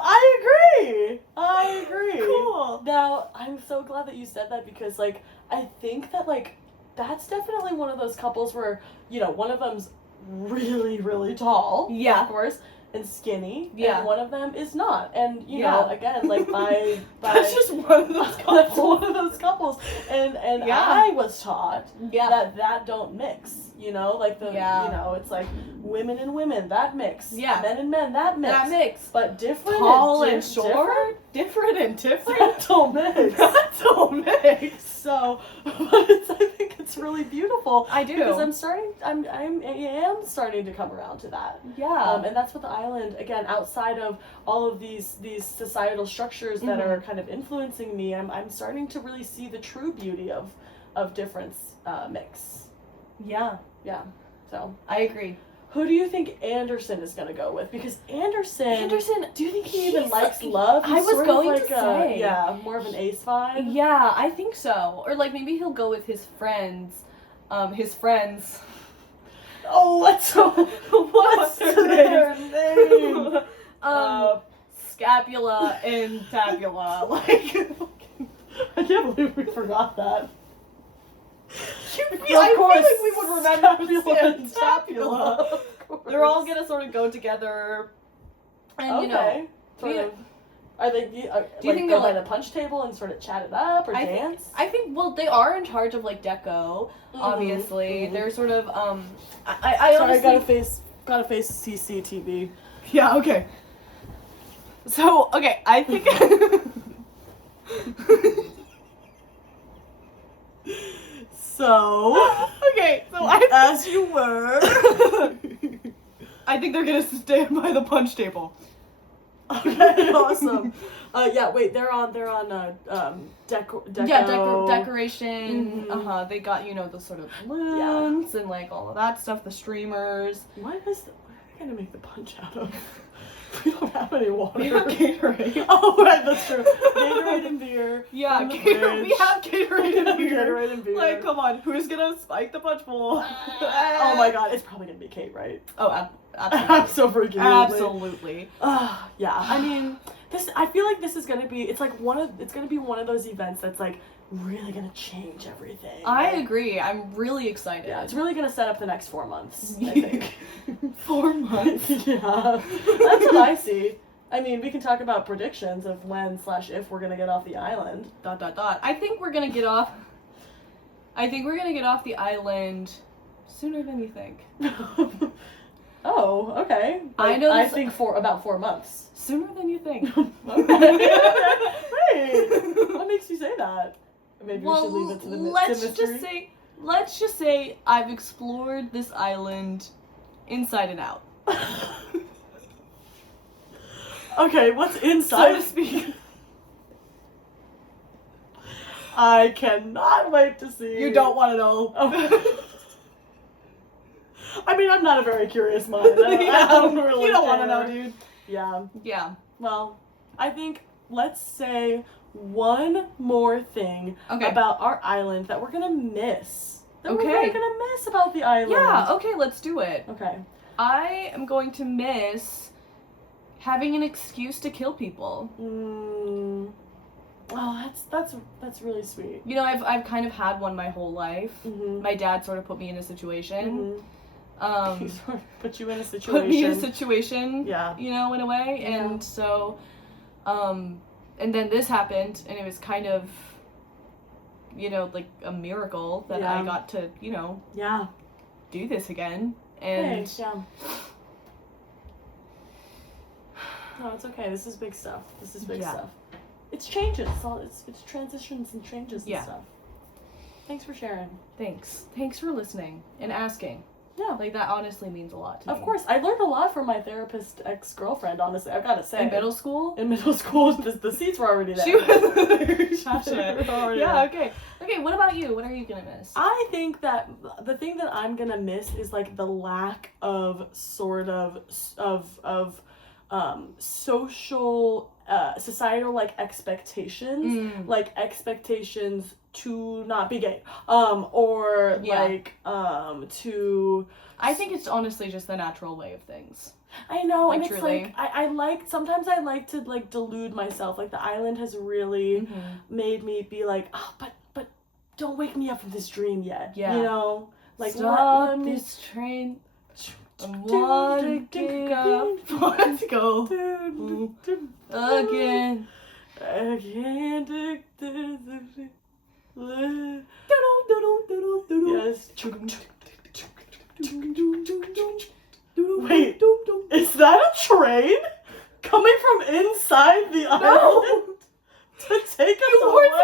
I agree. Cool. Now, I'm so glad that you said that, because like I think that like that's definitely one of those couples where, you know, one of them's really, really tall. Yeah. Of course. and skinny, Yeah. and one of them is not. And you Yeah. know, again, like by That's just one of those that's couples. one of those couples. And Yeah. I was taught Yeah. that don't mix. You know, like the Yeah. you know, it's like women and women that mix. Yeah. Men and men that mix. That mix. But different. Tall and and short. Different and different. That don't mix. That don't mix. So, but I think it's really beautiful. I do. Because I am starting to come around to that. Yeah. And that's what the island, again, outside of all of these societal structures that are kind of influencing me, I'm starting to really see the true beauty of difference mix. Yeah. Yeah. So I agree. who do you think Anderson is gonna go with? Because Anderson, Do you think he even likes love? I He's was sort of going like to say. more of an ace vibe. Yeah, I think so. Or like maybe he'll go with his friends. His friends. Oh, what's their name? Scapula and Tabula. Like, I can't believe we forgot that. I feel like we would remember Scapula and Tabula. They're all gonna sort of go together, and you know, sort of. Are they? Do you think go by the punch table and sort of chat it up or dance? I think. Well, they are in charge of like deco. Obviously, they're sort of. I Sorry, honestly gotta face CCTV. Yeah. Okay. So okay, I think. So as you were. I think they're gonna stand by the punch table. Okay, awesome. Yeah, wait, they're on deco. Yeah, decoration. They got, you know, the sort of balloons and like all of that stuff. The streamers. What are they gonna make the punch out of? We don't have any water. We have Gatorade. Oh, right, that's true. Gatorade and beer. Yeah, from the we have Gatorade and beer. Gatorade and beer. Like, come on, who's gonna spike the punch bowl? Oh my god, it's probably gonna be Kate, right? Oh, absolutely. I'm so freaking Absolutely. Yeah, I mean, I feel like this is gonna be. It's gonna be one of those events that's like really gonna change everything. I agree. I'm really excited. Yeah, it's really gonna set up the next 4 months. I think. 4 months. Yeah, that's what I see. I mean, we can talk about predictions of when/if we're gonna get off the island. ... I think we're gonna get off. I think we're gonna get off the island sooner than you think. Oh, okay. I know. I think about 4 months. Sooner than you think. Wait, what makes you say that? Maybe we should leave it to the mystery. Let's just say I've explored this island inside and out. Okay, what's inside? So to speak. I cannot wait to see. You don't want to know. Oh. I mean, I'm not a very curious mind. I don't really you don't want to care. know, dude. Yeah. Yeah. Well, I think let's say one more thing about our island that we're gonna miss. We're really gonna miss about the island. Yeah. Okay. Let's do it. Okay. I am going to miss having an excuse to kill people. Oh, that's really sweet. You know, I've kind of had one my whole life. Mm-hmm. My dad sort of put me in a situation. He sort of put you in a situation. Put me in a situation. Yeah. You know, in a way, and so, and then this happened, and it was kind of, you know, like a miracle that I got to, you know, do this again. And no, it's okay. This is big stuff. Stuff. It's changes. It's transitions and changes and stuff. Thanks for sharing. Thanks for listening and asking. Yeah. Like, that honestly means a lot to me. Of course. I learned a lot from my therapist ex-girlfriend, honestly. I've got to say. In middle school? In middle school, the seats were already there. She was passionate. Yeah, okay. Okay, what about you? What are you going to miss? I think that the thing that I'm going to miss is, like, the lack of sort of social, societal, like, expectations. Like, expectations to not be gay, or like to. I think it's honestly just the natural way of things. I know, like, and it's truly. like sometimes I like to like delude myself. Like, the island has really made me be like, oh, but don't wake me up from this dream yet. Yeah, you know, like stop let me this train. I wanna get up. Let's go. Again. Yes. Wait, is that a train coming from inside the island to take us You weren't